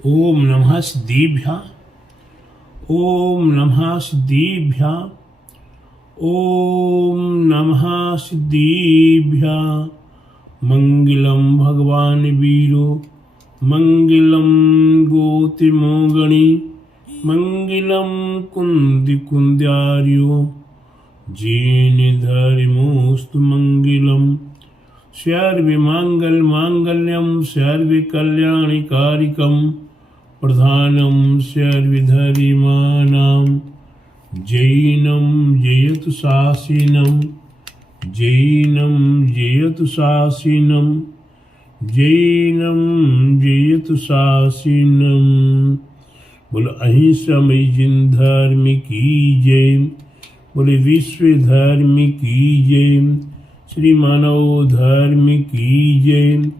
ओम नमः सिद्धिभ्यां। ओम नमः सिद्धिभ्यां। ओम नमः सिद्धिभ्यां। मंगलम भगवान वीरो मंगलम गोतिमोगणी मंगलम कुंदी कुंद्यार्यो जेन धर्मोस्तु मंगलम सर्वे मंगल मांगल्यम सर्वे कल्याणिकारिकम प्रधानम सर्वधर्माणां जैनं जयतु शासिनं जैनं जयतु शासिनं जैनं जयतु शासिनं। बोलो अहिंसामय जिन धर्म की जय। बोले विश्व धर्म की जय। श्री मानव धर्म की जय।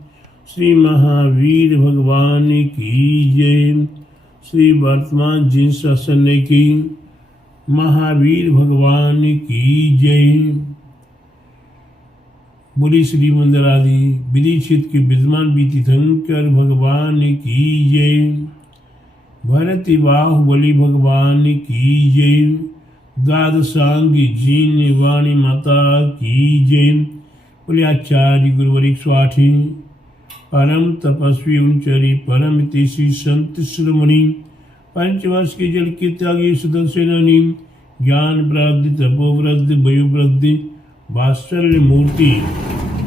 श्री महावीर भगवान की जय। श्री वर्तमान जिन शासन की महावीर भगवान की जय। बोली श्री मंदिरादि विदीक्षित के विद्यमान बीति शंकर भगवान की जय। भरती बाहुबली भगवान की जय। द्वादशांगी जीन वाणी माता की जय। बोले आचार्य गुरुवरिक स्वाठी परम तपस्वी उनचरी परम तेसी संत शिरोमणि पंचवर्ष के जल के त्यागी सदस्य ज्ञान वृद्धि तपोवृद्धि वयोवृद्धि वात्सल्य मूर्ति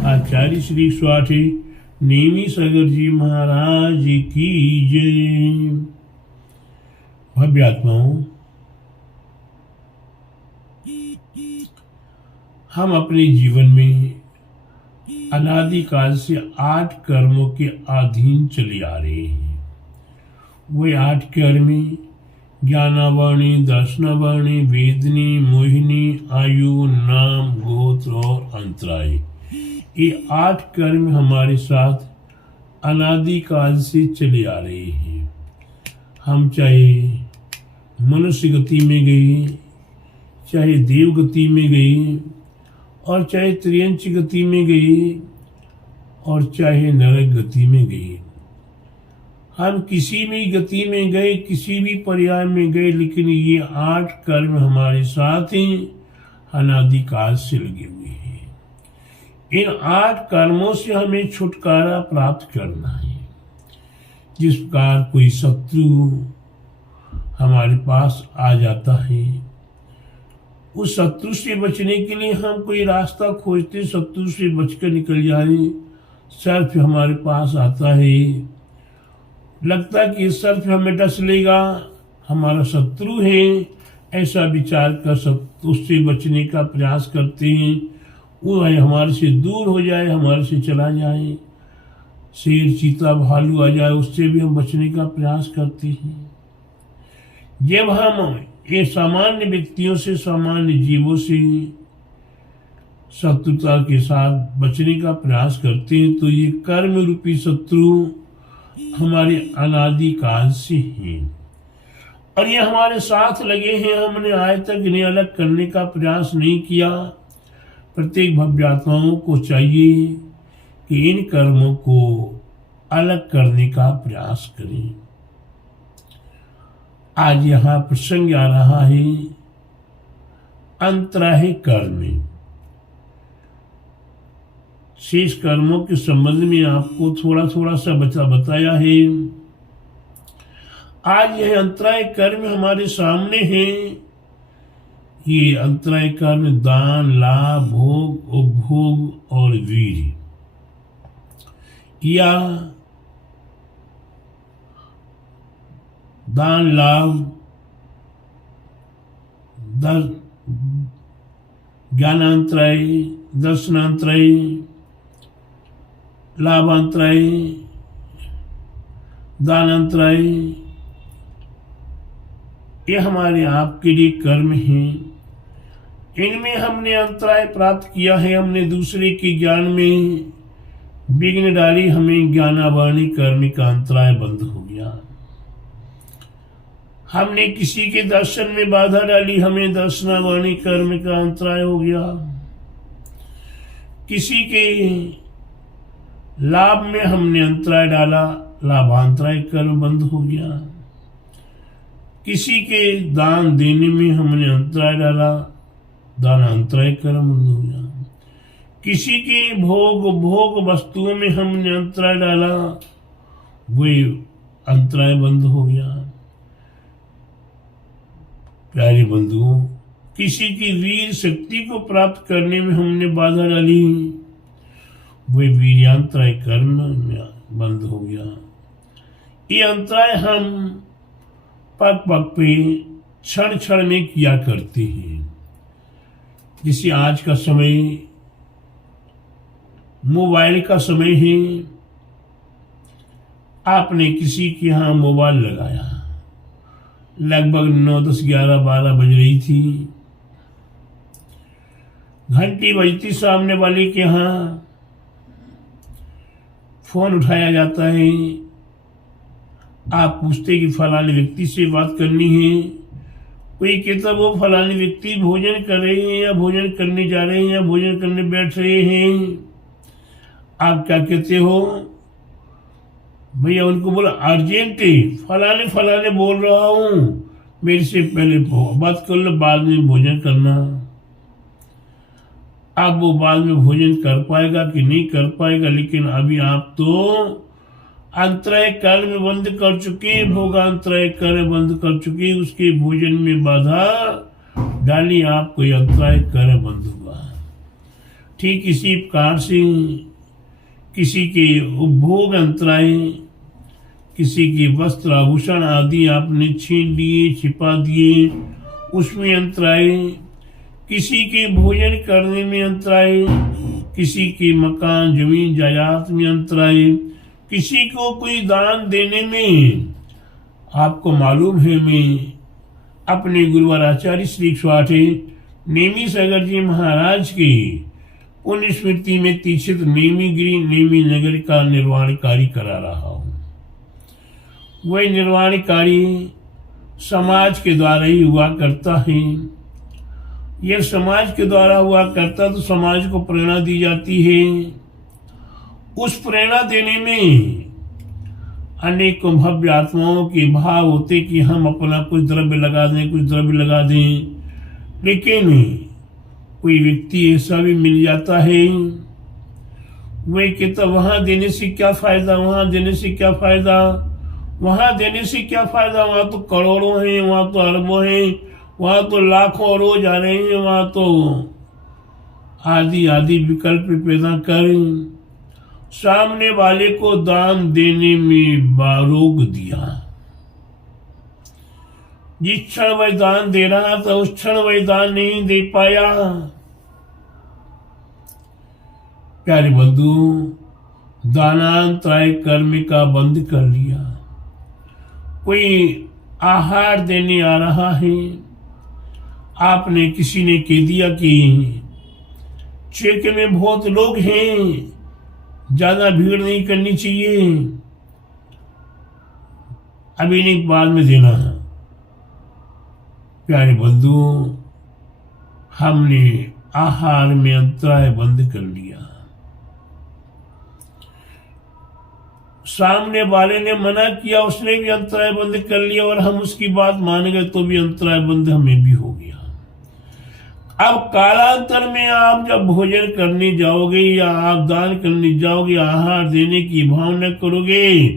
आचार्य श्री स्वाठी नेमी सागर जी महाराज की जय। भव्य आत्माओं, हम अपने जीवन में अनादिकाल से 8 कर्मों के अधीन चले आ रहे हैं। वे 8 कर्म ज्ञानावाणी दर्शनावाणी वेदनी मोहिनी आयु नाम गोत्र और अंतराय। ये 8 कर्म हमारे साथ अनादिकाल से चले आ रहे हैं। हम चाहे मनुष्य गति में गए, चाहे देव गति में गए, और चाहे त्रियंच गति में गए, और चाहे नरक गति में गए। हम किसी भी गति में गए, किसी भी पर्याय में गए, लेकिन ये 8 कर्म हमारे साथ ही अनादिकाल से लगे हुए हैं। इन 8 कर्मों से हमें छुटकारा प्राप्त करना है। जिस प्रकार कोई शत्रु हमारे पास आ जाता है, उस शत्रु से बचने के लिए हम कोई रास्ता खोजते, शत्रु से बचकर निकल जाए। सर्प हमारे पास आता है, लगता है कि सर्प हमें डस लेगा, हमारा शत्रु है, ऐसा विचार कर उससे बचने का प्रयास करते हैं। वो हमारे से दूर हो जाए, हमारे से चला जाए। शेर चीता भालू आ जाए, उससे भी हम बचने का प्रयास करते हैं। जब हम ये सामान्य व्यक्तियों से, सामान्य जीवों से शत्रुता के साथ बचने का प्रयास करते हैं, तो ये कर्म रूपी शत्रु हमारे अनादिकाल से हैं और ये हमारे साथ लगे हैं। हमने आज तक इन्हें अलग करने का प्रयास नहीं किया। प्रत्येक भव्यात्माओं को चाहिए कि इन कर्मों को अलग करने का प्रयास करें। आज यहाँ प्रसंग आ रहा है अंतराय कर्म। शेष कर्मों के संबंध में आपको थोड़ा सा बताया है। आज यह अंतराय कर्म हमारे सामने है। ये अंतराय कर्म दान, लाभ, भोग, उपभोग और वीर, या दान, लाभ, ज्ञानांतराय, दर्शनांतराय, लाभांतराय, दानांतराय, ये हमारे आपके लिए कर्म हैं। इनमें हमने अंतराय प्राप्त किया है, हमने दूसरे के ज्ञान में विघ्न डाली, हमें ज्ञानावाणी कर्म का अंतराय बंद हो गया। हमने किसी के दर्शन में बाधा डाली, हमें दर्शनावाणी कर्म का अंतराय हो गया। किसी के लाभ में हमने अंतराय डाला, लाभांतराय कर्म बंद हो गया। किसी के दान देने में हमने अंतराय डाला, दानांतराय कर्म बंद हो गया। किसी के भोग वस्तुओं में हमने अंतराय डाला, वही अंतराय बंद हो गया। प्यारे बंधुओं, किसी की वीर शक्ति को प्राप्त करने में हमने बाधा डाली, वही वीर्यांतराय कर्म बंद हो गया। ये अंतराय हम पग पग पे क्षण क्षण में किया करते हैं। जैसे आज का समय मोबाइल का समय है, आपने किसी के यहाँ मोबाइल लगाया, लगभग 9, 10, 11, 12 बज रही थी, घंटी बजती सामने वाले के यहाँ, फोन उठाया जाता है, आप पूछते कि फलाने व्यक्ति से बात करनी है। कोई कहता वो फलाने व्यक्ति भोजन कर रहे हैं या भोजन करने जा रहे हैं या भोजन करने बैठ रहे हैं। आप क्या कहते हो? भैया उनको बोला अर्जेंट है, फलाने फलाने बोल रहा हूँ, मेरे से पहले बात कर लो, बाद में भोजन करना। अब वो बाद में भोजन कर पाएगा कि नहीं कर पाएगा, लेकिन अभी आप तो अंतराय कर्म बंद कर चुके, भोगांतराय कर्म बंद कर चुके, उसके भोजन में बाधा डाली, आपको अंतराय कर्म बंद हुआ। ठीक इसी प्रकार से किसी के उपभोग अंतराय, किसी के वस्त्र आभूषण आदि आपने छीन लिए, छिपा दिए, उसमें अंतराय, किसी के भोजन करने में अंतराय, किसी के मकान जमीन जायदाद में अंतराय, किसी को कोई दान देने में। आपको मालूम है, मैं अपने गुरुवर आचार्य श्री 108 नेमी सागर जी महाराज की पुण्य स्मृति में तीक्षित नेमीगिरी नेमी नगर का निर्वाण कार्य करा रहा हूँ। वह निर्वाण कार्य समाज के द्वारा ही हुआ करता है। यह समाज के द्वारा हुआ करता तो समाज को प्रेरणा दी जाती है। उस प्रेरणा देने में अनेकों भव्य आत्माओं के भाव होते कि हम अपना कुछ द्रव्य लगा दें, कुछ द्रव्य लगा दें, लेकिन कोई व्यक्ति ऐसा भी मिल जाता है, वह कहता वहां देने से क्या फायदा, वहां देने से क्या फायदा, वहां देने से क्या फायदा, वहां तो करोड़ों हैं, वहां तो अरबों हैं, वहां तो लाखों रोज आ रहे हैं, वहां तो आदि आदि विकल्प पैदा कर सामने वाले को दान देने में रोक दिया। जिस क्षण वह दान दे रहा था उस क्षण वह दान नहीं दे पाया। प्यारे बंधु, दानांतराय कर्म का बंद कर लिया। कोई आहार देने आ रहा है, आपने किसी ने कह दिया कि क्षेत्र में बहुत लोग हैं, ज्यादा भीड़ नहीं करनी चाहिए, अभी नहीं बाद में देना है। प्यारे बंधु, हमने आहार में अंतराय बंद कर लिया। सामने वाले ने मना किया, उसने भी अंतराय बंद कर लिया, और हम उसकी बात मान गए तो भी अंतराय बंद हमें भी हो गया। अब कालांतर में आप जब भोजन करने जाओगे या आप दान करने जाओगे, आहार देने की भावना करोगे,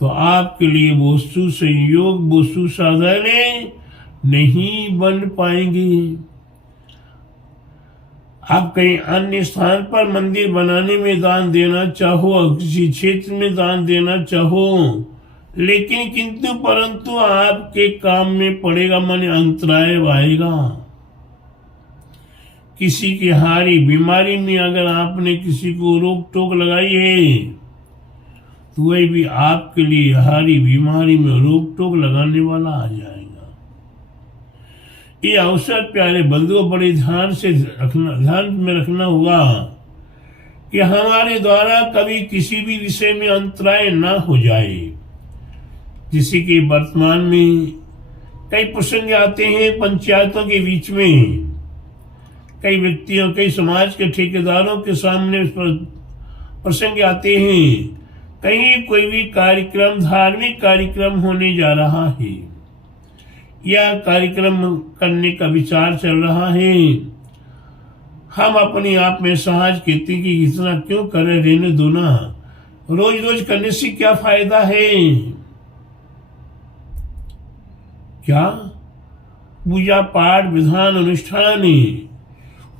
तो आपके लिए वो सुसंयोग, वो सुसाधन नहीं बन पाएंगे। आप कहीं अन्य स्थान पर मंदिर बनाने में दान देना चाहो, किसी क्षेत्र में दान देना चाहो, लेकिन किंतु परंतु आपके काम में पड़ेगा, मन अंतराय आएगा। किसी की हारी बीमारी में अगर आपने किसी को रोक टोक लगाई है, तो वह भी आपके लिए हारी बीमारी में रोक टोक लगाने वाला आ जाएगा। ये अवसर प्यारे बंधुओं बड़े ध्यान में रखना होगा कि हमारे द्वारा कभी किसी भी विषय में अंतराय ना हो जाए। जिससे कि वर्तमान में कई प्रसंग आते हैं पंचायतों के बीच में, कई व्यक्तियों, कई समाज के ठेकेदारों के सामने प्रसंग आते हैं कहीं कोई भी कार्यक्रम, धार्मिक कार्यक्रम होने जा रहा है या कार्यक्रम करने का विचार चल रहा है, हम अपने आप में सहज कहते हैं कि इतना क्यों करें, रहने दो ना, रोज रोज करने से क्या फायदा है। क्या पूजा पाठ विधान अनुष्ठान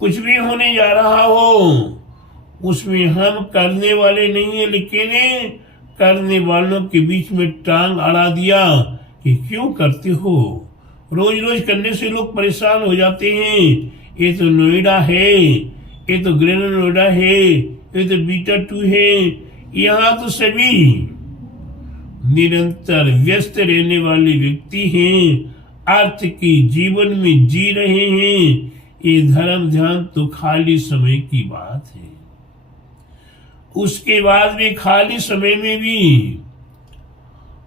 कुछ भी होने जा रहा हो उसमें हम करने वाले नहीं है, लेकिन करने वालों के बीच में टांग अड़ा दिया कि क्यों करते हो। रोज रोज करने से लोग परेशान हो जाते हैं। ये तो नोएडा है, ये तो ग्रेटर नोएडा है, ये तो बीटा 2 है, यहाँ तो सभी निरंतर व्यस्त रहने वाले व्यक्ति हैं, अर्थ की जीवन में जी रहे हैं। ये धर्म ध्यान तो खाली समय की बात है। उसके बाद भी खाली समय में भी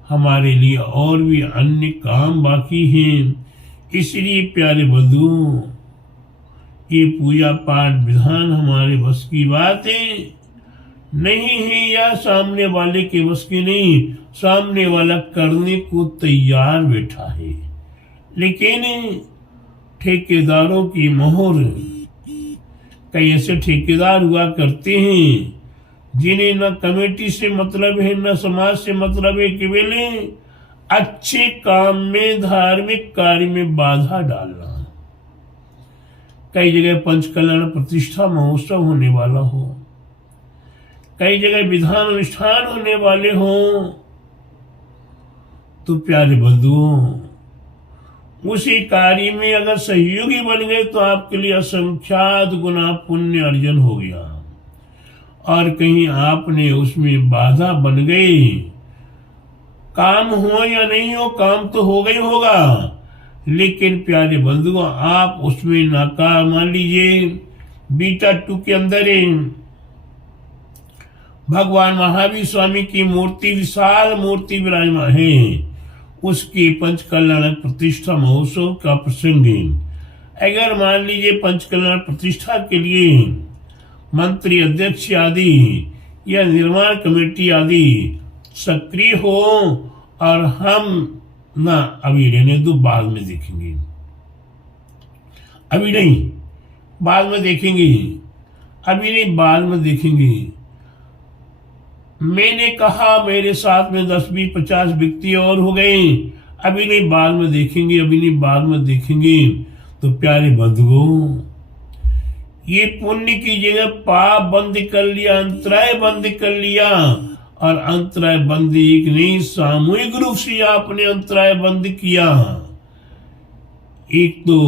हमारे लिए और भी अन्य काम बाकी हैं। इसलिए प्यारे बंधुओं, ये पूजा पाठ विधान हमारे बस की बात है नहीं है, या सामने वाले के बस की नहीं। सामने वाला करने को तैयार बैठा है, लेकिन ठेकेदारों की मोहर, कई ऐसे ठेकेदार हुआ करते हैं जिन्हें न कमेटी से मतलब है न समाज से मतलब है, केवल अच्छे काम में, धार्मिक कार्य में बाधा डालना। कई जगह पंचकल्याण प्रतिष्ठा महोत्सव होने वाला हो, कई जगह विधान अनुष्ठान होने वाले हों, तो प्यारे बंधुओं, उसी कार्य में अगर सहयोगी बन गए तो आपके लिए असंख्यात गुना पुण्य अर्जन हो गया। और कहीं आपने उसमें बाधा बन गए, काम हो या नहीं हो, काम तो हो गई होगा, लेकिन प्यारे बंधुओं आप उसमें नाकाम। मान लीजिए बीटा 2 के अंदर भगवान महावीर स्वामी की मूर्ति, विशाल मूर्ति विराजमान है, उसकी पंचकल्याण प्रतिष्ठा महोत्सव का प्रसंग है। अगर मान लीजिए पंचकल्याण प्रतिष्ठा के लिए मंत्री, अध्यक्ष आदि या निर्माण कमेटी आदि सक्रिय हो, और हम ना अभी रहने दो, बाद में देखेंगे, अभी नहीं बाद में देखेंगे, अभी नहीं बाद में देखेंगे। मैंने कहा मेरे साथ में 10, 20, 50 व्यक्ति और हो गए, अभी नहीं बाद में देखेंगे, अभी नहीं बाद में देखेंगे। तो प्यारे बंधुओं, ये पुण्य की जगह पाप बंद कर लिया, अंतराय बंद कर लिया। और अंतराय बंद एक नहीं, सामूहिक रूप से आपने अंतराय बंद किया। एक तो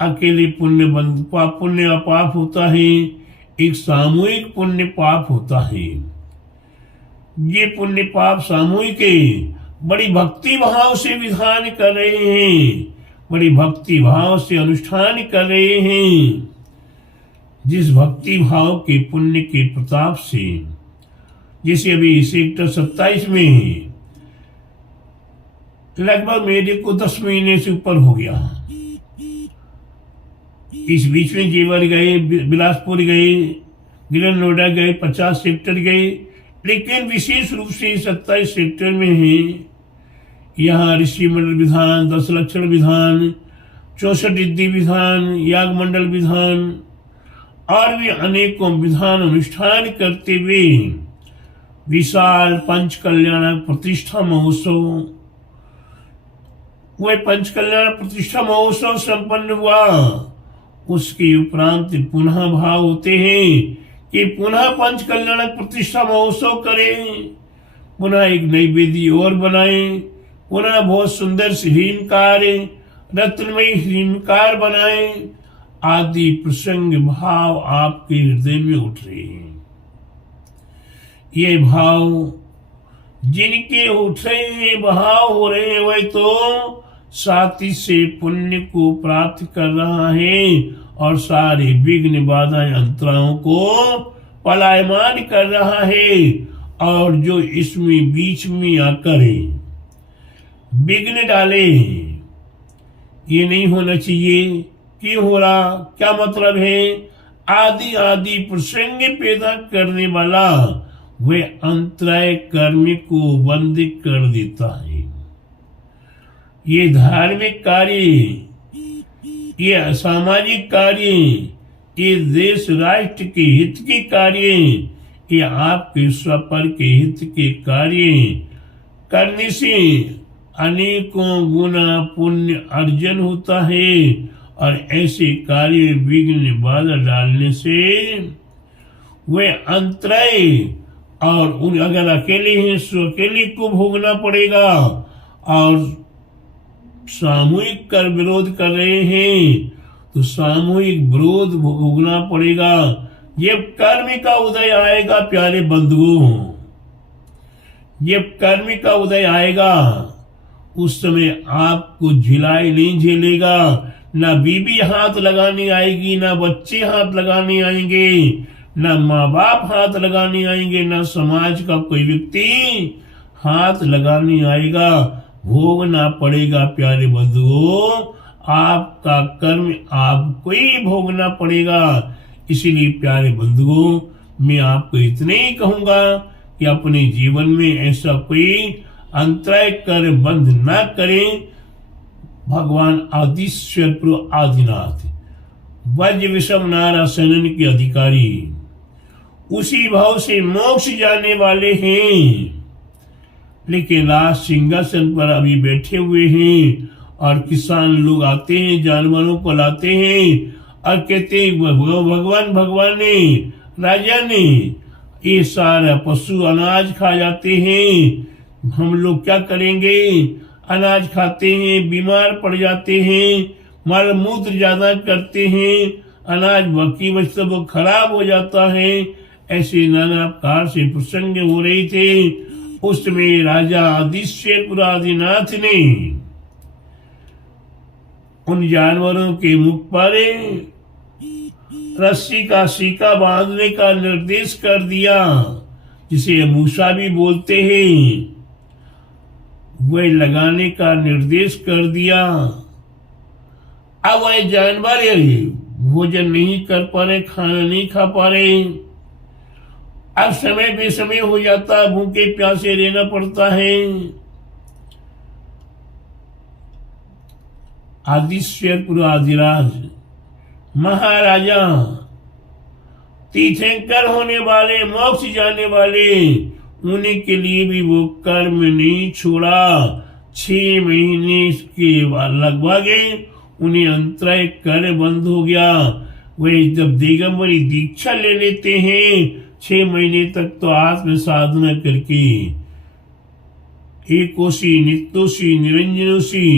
अकेले पुण्य बंद, पुण्य पाप होता है, एक सामूहिक पुण्य पाप होता है। ये पुण्य पाप सामूहिक है, बड़ी भक्ति भाव से विधान कर रहे हैं, बड़ी भक्ति भाव से अनुष्ठान कर रहे हैं। जिस भक्ति भाव के पुण्य के प्रताप से, जैसे अभी सेक्टर 27 में लगभग मेरे को 10 महीने से ऊपर हो गया। इस बीच में जेवर गए, बिलासपुर गए, ग्रेटर नोएडा गए, 50 सेक्टर गए, लेकिन विशेष रूप से 27 सेक्टर में है। यहाँ ऋषि मंडल विधान, 10 लक्षण विधान, 64 रिद्धि विधान, याग मंडल विधान और भी अनेकों विधान अनुष्ठान करते हुए विशाल पंचकल्याण प्रतिष्ठा महोत्सव, वह पंचकल्याण प्रतिष्ठा महोत्सव संपन्न हुआ। उसके उपरांत पुनः भाव होते हैं कि पुनः पंचकल्याण प्रतिष्ठा महोत्सव करें, पुनः एक नई वेदी और बनाएं, पुनः बहुत सुंदर श्रीनकार, रत्नमयी श्रीनकार बनाएं, आदि प्रसंग भाव आपके हृदय में उठ रहे हैं। ये भाव जिनके उठ रहे हैं, भाव हो रहे हैं, वह तो साथी से पुण्य को प्राप्त कर रहा है और सारे विघ्न बाधाएं अंतरायों को पलायमान कर रहा है। और जो इसमें बीच में आकर विघ्न डाले, ये नहीं होना चाहिए, क्यों हो रहा, क्या मतलब है, आदि आदि प्रसंग पैदा करने वाला वह अंतराय कर्म को बंद कर देता है। ये धार्मिक कार्य, ये सामाजिक कार्य, ये देश राष्ट्र के हित के कार्य, ये आपके स्वपर के हित के कार्य करने से अनेकों गुना पुण्य अर्जन होता है। और ऐसे कार्य में विघ्न बाधा डालने से वे अंतराय, और उन अगर अकेले हैं तो अकेले को भोगना पड़ेगा, और सामूहिक कर विरोध कर रहे हैं तो सामूहिक विरोध भोगना पड़ेगा। ये कर्म का उदय आएगा प्यारे बंधुओं, ये कर्म का उदय आएगा, उस समय आपको झिलाई नहीं झेलेगा, ना बीबी हाथ लगाने आएगी, ना बच्चे हाथ लगाने आएंगे, ना माँ बाप हाथ लगाने आएंगे, ना समाज का कोई व्यक्ति हाथ लगाने आएगा। भोगना पड़ेगा प्यारे बंधुओं, आपका कर्म आपको ही भोगना पड़ेगा। इसीलिए प्यारे बंधुओं, मैं आपको इतने ही कहूंगा कि अपने जीवन में ऐसा कोई अंतराय कर बंद न करें। भगवान आदिश्वर आदिनाथ वज्र विषम नारा सनन के अधिकारी उसी भाव से मोक्ष जाने वाले हैं, लेकिन राज सिंहासन पर अभी बैठे हुए हैं। और किसान लोग आते हैं, जानवरों को लाते हैं और कहते हैं भगवान ने, राजा ने, ये सारा पशु अनाज खा जाते हैं, हम लोग क्या करेंगे? अनाज खाते हैं, बीमार पड़ जाते हैं, मल मूत्र ज्यादा करते हैं, अनाज बाकी बचता वो खराब हो जाता है। ऐसे नाना प्रकार से प्रसंग हो रहे थे। उस समय राजा आदिश्वर आदिनाथ ने उन जानवरों के मुख पर रस्सी का सीका बांधने का निर्देश कर दिया, जिसे मूसा भी बोलते हैं, वह लगाने का निर्देश कर दिया। अब वह जानवर भोजन नहीं कर पा रहे, खाना नहीं खा पा रहे, अब समय बेसमय हो जाता है, भूखे प्यासे रहना पड़ता है। आदिश्वर आदिराज महाराजा तीर्थंकर होने वाले, मोक्ष जाने वाले, उन्हीं के लिए भी वो कर्म नहीं छोड़ा। 6 महीने के लगभग उन्हें अंतराय कर बंद हो गया। वे जब दिगंबरी दीक्षा ले लेते हैं 6 महीने तक, तो आत्म साधना करके एकोशी नित्योशी निरंजनोशी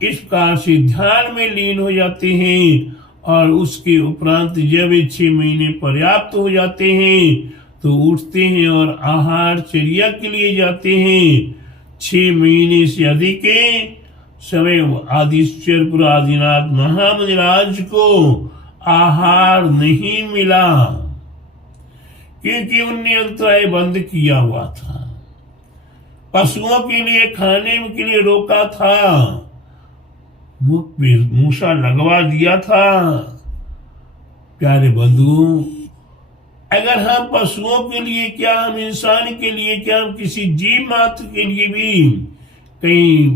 इस प्रकार से ध्यान में लीन हो जाते हैं। और उसके उपरांत जब 6 महीने पर्याप्त हो जाते हैं तो उठते हैं और आहार चर्या के लिए जाते हैं। 6 महीने से अधिक समय आदिश्वर आदिनाथ महामंडराज को आहार नहीं मिला, क्योंकि उनने अंतराय बंद किया हुआ था। पशुओं के लिए खाने के लिए रोका था, मुख पे मूसा लगवा दिया था। प्यारे बंधुओं, अगर हम पशुओं के लिए क्या, हम इंसान के लिए क्या, हम किसी जीव मात्र के लिए भी कहीं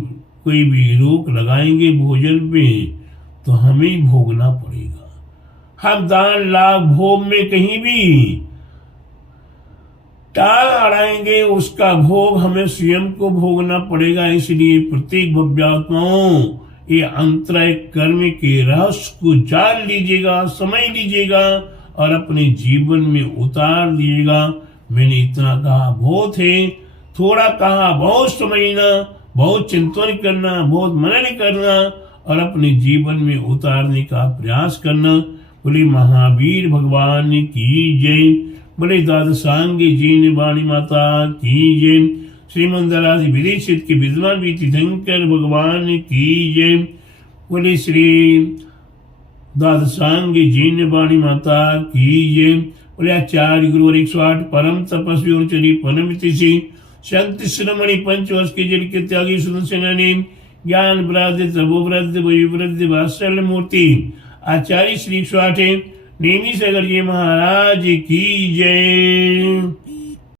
कोई भी रोक लगाएंगे भोजन पे, तो हमें भोगना पड़ेगा। हम दान लाभ भोग में कहीं भी टाल अड़ाएंगे, उसका भोग हमें स्वयं को भोगना पड़ेगा। इसलिए प्रत्येक भव्यात्माओं ये अंतराय कर्म के रहस्य को जान लीजिएगा, समझ लीजिएगा और अपने जीवन में उतार दिएगा। मैंने इतना कहा बहुत है, थोड़ा कहा बहुत समझना, बहुत चिंतन करना, बहुत मनन करना और अपने जीवन में उतारने का प्रयास करना। बोले महावीर भगवान की जय, बोले द्वादशांगी जीन वाणी माता की जय, श्रीमंदराज विदेशित के विद्वान भी तीर्थंकर भगवान की जय। बोले श्री द्वादशांगी जीन वाणी माता की जय। बोले आचार्य गुरुवर 108 परम तपस्वी और चरी परमिति संत श्रमणि पंचवर्ष के जल के त्यागी सुनसेनानी ज्ञान वृद्ध तपोवृद्ध वयुवृद्ध वात्सल्य मूर्ति आचार्य श्री 108 नेमी सागर जी महाराज की जय।